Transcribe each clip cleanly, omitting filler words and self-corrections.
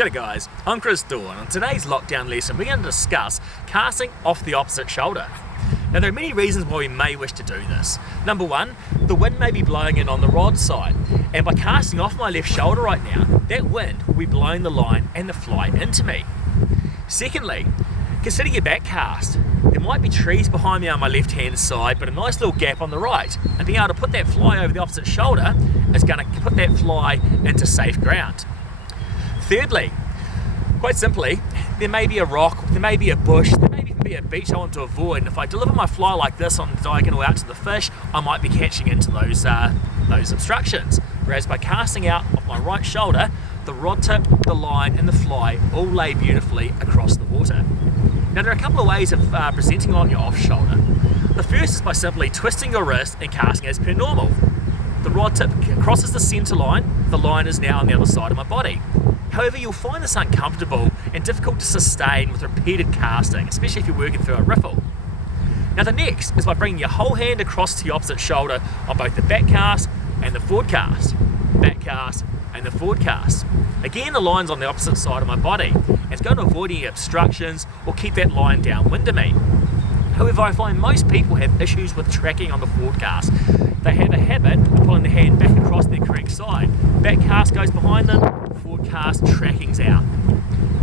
G'day guys, I'm Dore, and on today's lockdown lesson we're going to discuss casting off the opposite shoulder. Now there are many reasons why we may wish to do this. Number one, the wind may be blowing in on the rod side, and by casting off my left shoulder right now, that wind will be blowing the line and the fly into me. Secondly, consider your back cast. There might be trees behind me on my left hand side, but a nice little gap on the right, and being able to put that fly over the opposite shoulder is going to put that fly into safe ground. Thirdly, quite simply, there may be a rock, there may be a bush, there may even be a beach I want to avoid, and if I deliver my fly like this on the diagonal out to the fish, I might be catching into those obstructions. Whereas by casting out of my right shoulder, the rod tip, the line and the fly all lay beautifully across the water. Now there are a couple of ways of presenting on your off shoulder. The first is by simply twisting your wrist and casting as per normal. The rod tip crosses the centre line, the line is now on the other side of my body. However, you'll find this uncomfortable and difficult to sustain with repeated casting, especially if you're working through a riffle. Now the next is by bringing your whole hand across to the opposite shoulder on both the back cast and the forward cast. Back cast and the forward cast. Again, the line's on the opposite side of my body, and it's going to avoid any obstructions or keep that line downwind of me. However, I find most people have issues with tracking on the forward cast. They have a habit of pulling the hand back across their correct side. Back cast goes behind them, forward cast tracking's out.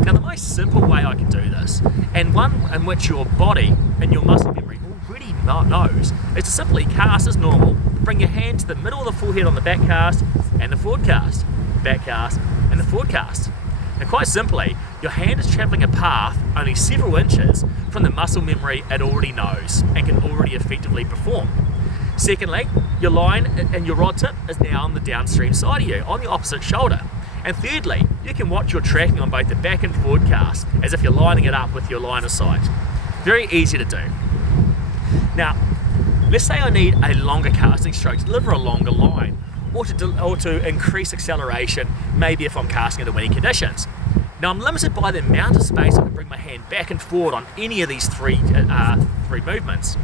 Now the most simple way I can do this, and one in which your body and your muscle memory already knows, is to simply cast as normal, bring your hand to the middle of the forehead on the back cast and the forward cast, back cast and the forward cast. Now quite simply, your hand is travelling a path only several inches from the muscle memory it already knows and can already effectively perform. Secondly, your line and your rod tip is now on the downstream side of you, on the opposite shoulder. And thirdly, you can watch your tracking on both the back and forward cast as if you're lining it up with your line of sight. Very easy to do. Now, let's say I need a longer casting stroke to deliver a longer line, or to increase acceleration, maybe if I'm casting under windy conditions. Now I'm limited by the amount of space I can bring my hand back and forward on any of these three movements.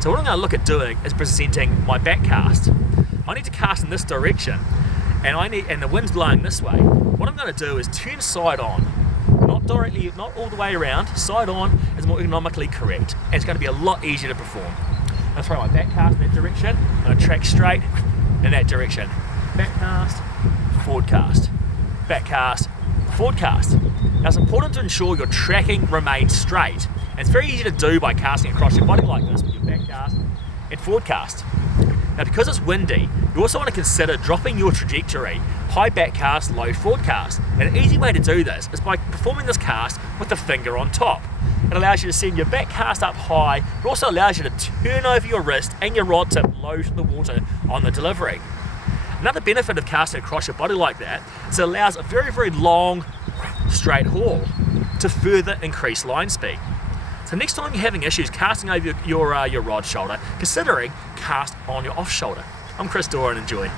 So what I'm going to look at doing is presenting my back cast. I need to cast in this direction, and the wind's blowing this way. What I'm going to do is turn side on, not all the way around. Side on is more economically correct, and it's going to be a lot easier to perform. I'm going to throw my back cast in that direction. I'm going to track straight in that direction. Back cast, forward cast, back cast, forward cast. Now it's important to ensure your tracking remains straight. And it's very easy to do by casting across your body like this with your back cast and forward cast. Now because it's windy, you also want to consider dropping your trajectory, high back cast, low forward cast. And an easy way to do this is by performing this cast with the finger on top. It allows you to send your back cast up high, but also allows you to turn over your wrist and your rod tip low to the water on the delivery. Another benefit of casting across your body like that is it allows a very, very long straight haul to further increase line speed. So next time you're having issues casting over your rod shoulder, considering cast on your off shoulder. I'm Dore and enjoy.